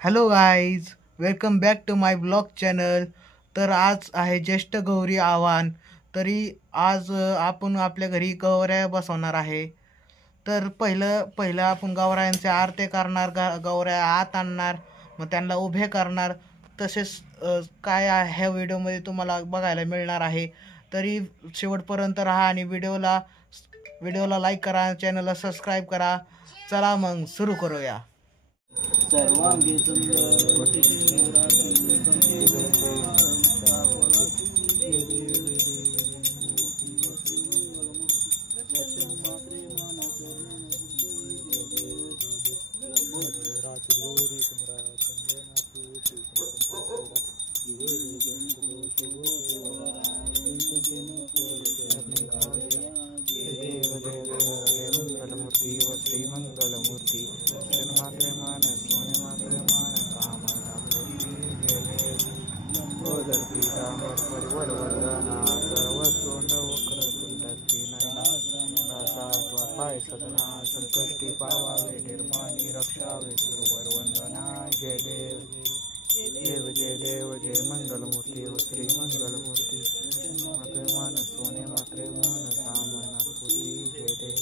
Hello guys, welcome back to my blog channel. तर आज आहे ज्येष्ठ गौरी आव्हान. तरी आज आपण आपल्या घरी गौऱ्या बसवणार आहे. तर पहिलं पहिलं आपण गौरायांचे आरती करणार, गौऱ्या आत आणणार, मग त्यांना उभे करणार. तसेच काय ह्या व्हिडिओमध्ये तुम्हाला बघायला मिळणार आहे. तरी शेवटपर्यंत राहा आणि व्हिडिओला लाईक करा, चॅनलला सबस्क्राईब करा. चला मग सुरू करूया. सर्वांगी श्रीमंगलमूर्ती मात्रे मान सोने मात्रे मान कामना परिवर वंदना सर्व सोंड वक्रतुंडती नयना पाय सदना संकष्टी पावावे निर्माणी रक्षावे सुरवर वंदना जय देव देव जय देव जय मंगलमूर्ती व श्री मंगलमूर्ती मात्रे मान सोने मात्रे मान कामना पूर्ती जय देव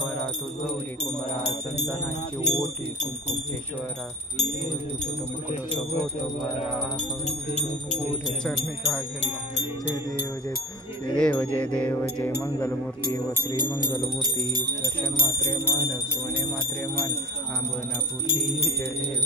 परा तू गौरी कुमारा चंदनाची ओटी कुंकुम केशवरा मुकुट सभोत भरा चरणी काजला जय देव जय देव जय देव जय मंगलमूर्ती व श्री मंगलमूर्ती दर्शन मात्रे मन सोने मात्रे मन आंबना पूर्ती जय देव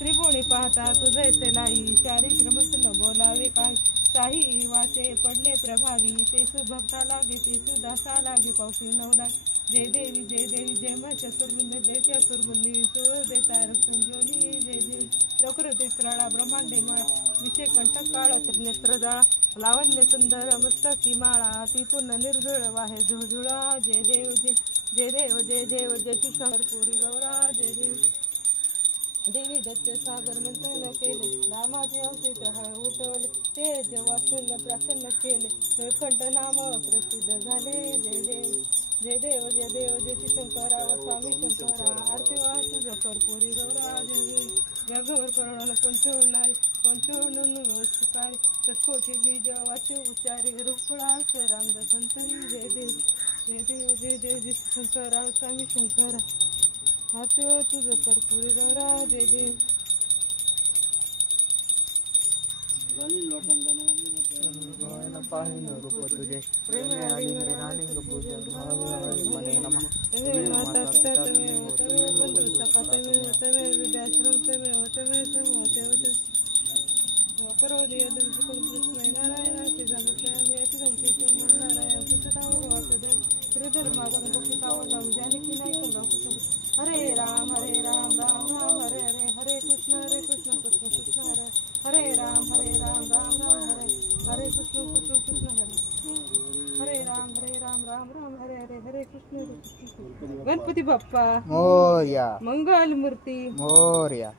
त्रिभुवनी पाहता तुझे लाई चारित्र्य न बोलावे काय काही वाचे पडले प्रभावी ते सुभक्ता लागे ते सुदासा लागे पावसी नवला जय देवी जय माझ्या सुरबुंद दैत्या सुरबुंदी सूर देता संजोनी जय देवी प्रकृती क्रळा ब्रह्मांडे माळ विषय कंठ काळ नेत्र जाळा लावण्य सुंदर मस्तकी माळा तिथून निर्जुळ वाहे झुळझुळा जय देव जय देव जय शंकर पुरी गौरा जय देव देवी दत्त सागर मंथन केले नामाचे अवशेष हळ उठवले ते जेव्हा शून्य प्रसन्न केले वैकुंठ नाम प्रसिद्ध झाले जय देव जय शंकरा व स्वामी शंकरा आरती वा तुझ कर्पुरी गौरा जगभर करोडाला पंचवर्ण सुकारी चटकोटी बीज वाचे उच्चारी रुपळा रांग संतरी जय देव शंकरा स्वामी शंकरा आरती वा तुझ कर्पुरी गौरा जय देव पाहिन रूप तुझे आलिंग पूजन नमः माता पिता तमेव बंधु सखा तमेव विद्याश्रम तमेव करोति यदं कृष्ण नारायण नारायण श्रीधर्मागम भक्तितावतम जानकी नायक हरे राम राम राम हरे हरे कृष्ण कृष्ण कृष्ण हरे राम राम राम हरे कृष्ण हरे राम राम हरे कृष्ण गणपती बाप्पा मोरया मंगल मूर्ती मोरया.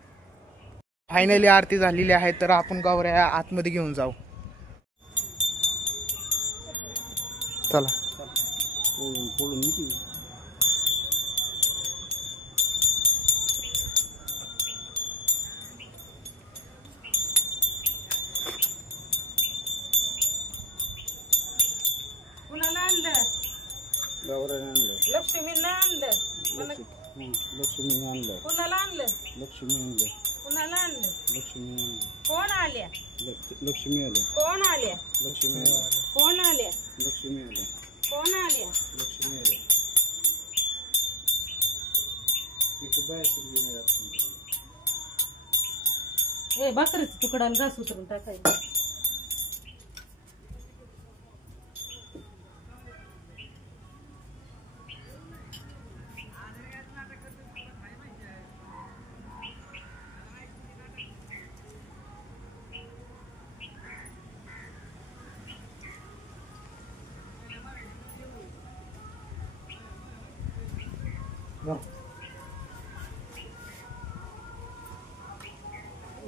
फायनली आरती झालेली आहे, तर आपण गौऱ्या आतमध्ये घेऊन जाऊ. चला. कुणाला आणलं? लक्ष्मीला आणलं. लक्ष्मी आणलं. कुणाला आणलं? लक्ष्मी आणलं. कुणाला आणलं? लक्ष्मी आणलं. कोण आल्या? लक्ष्मी आलं. कोण आल्या? लक्ष्मी आलं. कोण आल्या? लक्ष्मी आलं. कोण आल्या? लक्ष्मी आलं. इथं बाहेर सगळी नाही जात. ए भाकरीचा तुकडाला घास उतरून टाकायचा.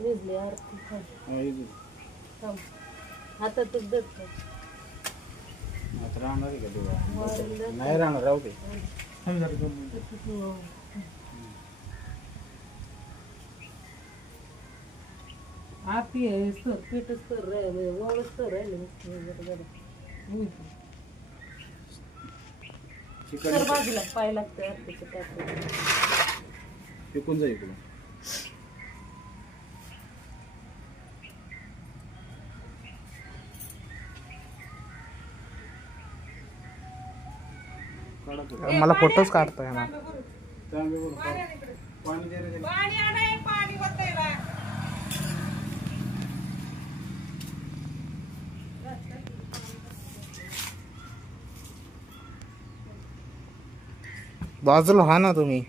विजली आरती थांब. थांब. हातातच धर. आता राहणार आहे का देवा? वाढेल धर. नाही राहणार, राहू दे. आरती आहे सर पीठच सर राहिले वळच सर राहिले सर बाजूला पाय लागतं आरतीचं टाकून. फेकून जा इकडून. काढा तो. मला फोटोच काढता येणार. तांबे भरून काढ. पाणी दे रे त्याला. पाणी आणाय पाणी होतंय बा. बाजूला व्हा ना तुम्ही.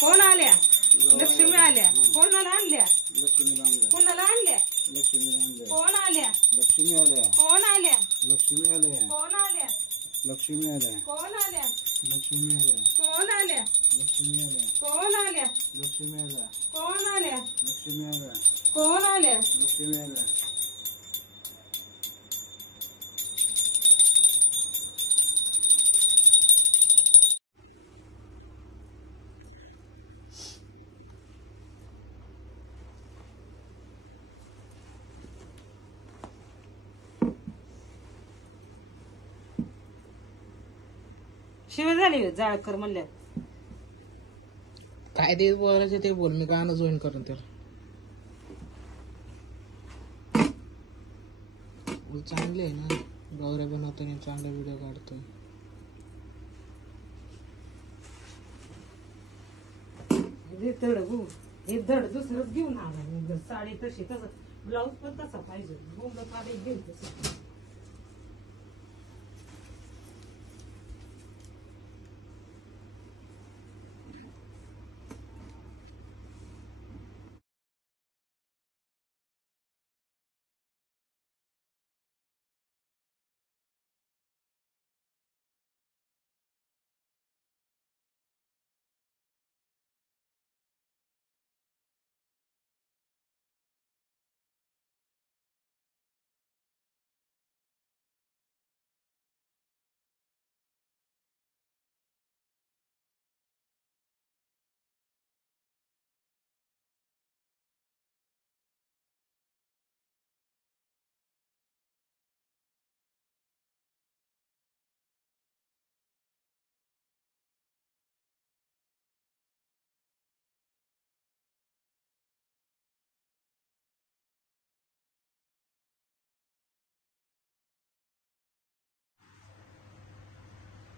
कोण आल्या लक्ष्मी आल्या कोणाला आणल्या लक्ष्मीला आणलं. कोणाला आणल्या लक्ष्मीला आणलं. कोण आल्या लक्ष्मी आल्या. कोण आल्या लक्ष्मी आल्या. कोण आल्या लक्ष्मी आल्या. कोण आल्या लक्ष्मी आल्या. कोण आल्या लक्ष्मी आल्या. कोण आल्या लक्ष्मी आल्या. कोण आल्या लक्ष्मी आल्या. कोण आल्या लक्ष्मी आल्या. शिवाय झाली जाळकर म्हणल्या काय ते बोलायचं ते बोल, मी गाणं जॉईन करून तर चांगले आहे ना. गौऱ्या बनवताना चांगले व्हिडिओ काढतो. हे धड गो हे धड दुसरंच घेऊन आला साडी तशी तसं ब्लाऊज पण तसा पाहिजे गोंड काढे घेऊन तसं.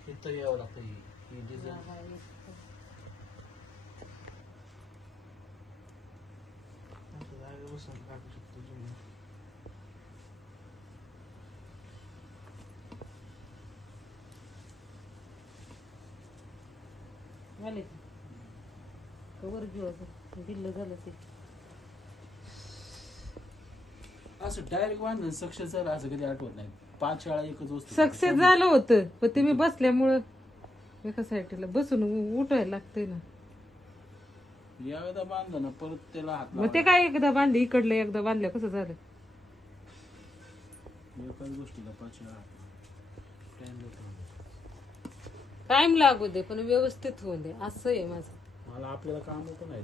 इथं यावं लागतं. बसून काढू शकतो. झाले कवर घेऊ असं दिलं झालं ते असं डायरेक्ट बांधून सक्सेस झालं असं कधी आठवत नाही. 5 शाळा एकच वस्तू. सक्सेस झालं होतं पण तुम्ही बसल्यामुळं एका साईडला बसून उठायला लागतंय ना. एकदा बांधलं ना परत त्याला हात मग ते काय एकदा बांधले इकडलं एकदा बांधलं कसं झालं. एकाच गोष्टीला 5 शाळा टाइम लागू दे पण व्यवस्थित होऊ दे असं आहे माझं. मला आपल्याला काम पण आहे.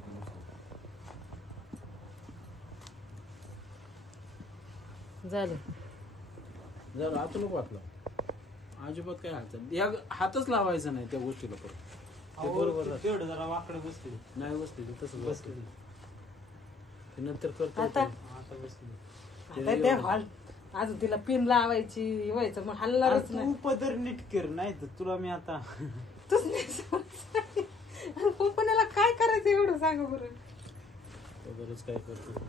झालं जर आता लोक वाटलं अजिबात काय हालचाल हातच लावायचा नाही त्या गोष्टीला परत. बरोबर तेवढं जरा वाकडे बसते. नाही बसते ते तसं बसते. ते नंतर करतो आता आता बसते. आता ते हॉल अजून तिला पिन लावायची व्हायचं मग हल्लाच तू नाही. पदर नीट कर नाही तर तुला मी आता तूच नाही सांग. कंपनीला काय करायचं एवढं सांगा बरं. बरंच काय करतो.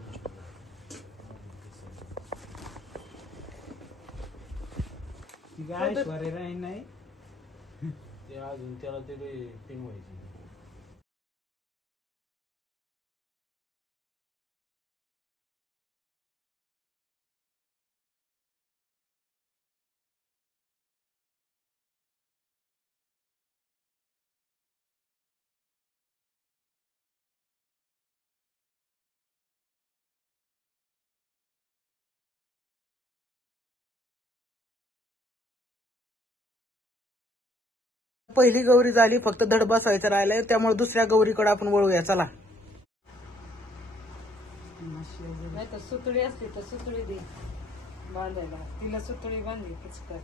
गाय ऐश्वर्या राही नाही. ते अजून त्याला ते पिन व्हायची. पहिली गौरी झाली, फक्त धड बसवायचं राहिलंय, त्यामुळे दुसऱ्या गौरीकडे आपण वळूया. चला. नाही तर सुतळी असली तर सुतळी दे बांधायला. तिला सुतळी बांधली किचकर.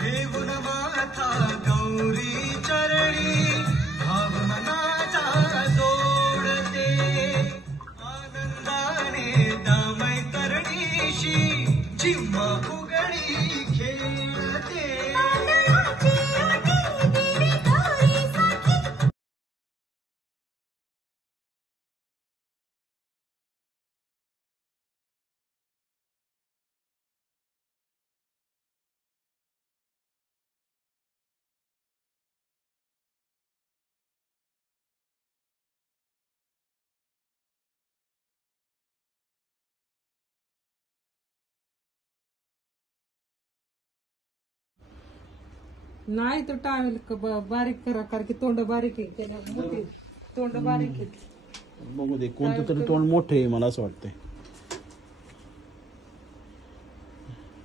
देऊन माथा गौरी चरणी भावनाचा जोडते आनंदाने दामय तरणीशी जिम्मा उगडी खेळते. नाही तर टावेल बारीक करा कारण की तोंड बारीक आहे. त्याला मोठी तोंड बारीक आहे. बघू दे कोणतं तरी तोंड मोठं आहे मला असं वाटतंय.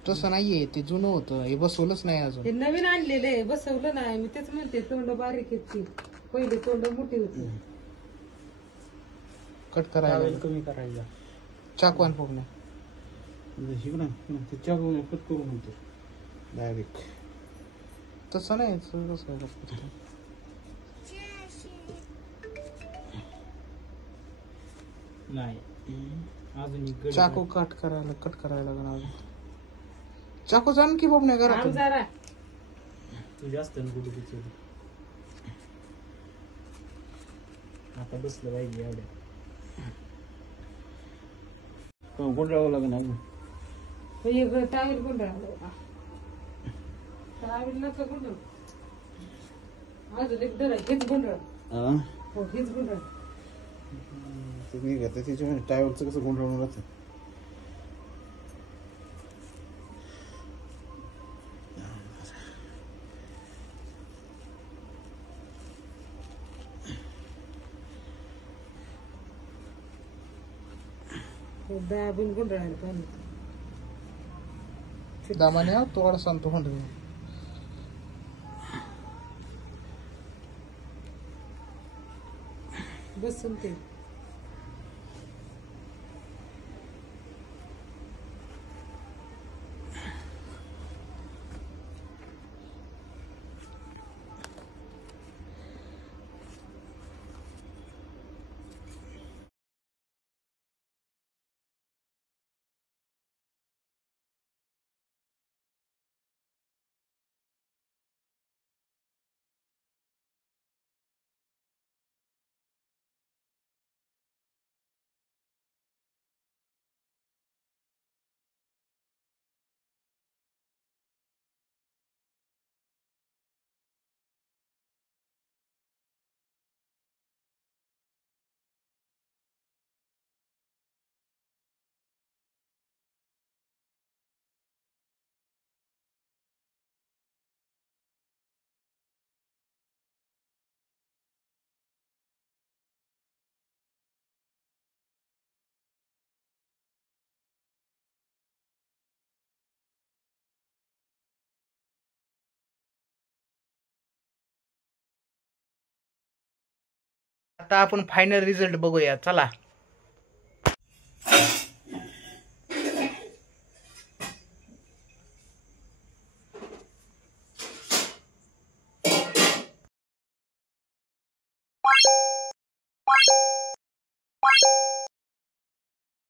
तसं नाहीये, ते जुनं होतं, हे बसवलंच नाही अजून. ते नवीन आणलेलं आहे, बसवलं नाही. मी तेच म्हणते तोंड बारीक आहेत ती. पहिले तोंड मोठी होती. कट करायला कमी करायचा. चाकवान फोडणे ते चाकू कट करू म्हणतो डायरेक्ट. तसं नाही, तसंच काय करतो. नाही अजून एक गडी चाकू कट करायला लागणार. चाकू जाण की बाब नाही थांब घरात. जरा. तू जास्त नको तिचं. आता बसलं पाहिजे एवढ्या. गुंडाळावं लागेल अजून. हे टायर गुंडाळलं. टायर नका गुंडाळू. अजून एक धर आहे. हेच गुंडाळ. हा हो हेच गुंडाळ. तुम्ही घेता त्याच्यामध्ये टायरचं कसं गुंडाळून राहतं. दाबून गुंडाळायला पाहिजे. दामाने तोड सांगतो म्हणतो. बसून ते आता आपण फायनल रिझल्ट बघूया चला.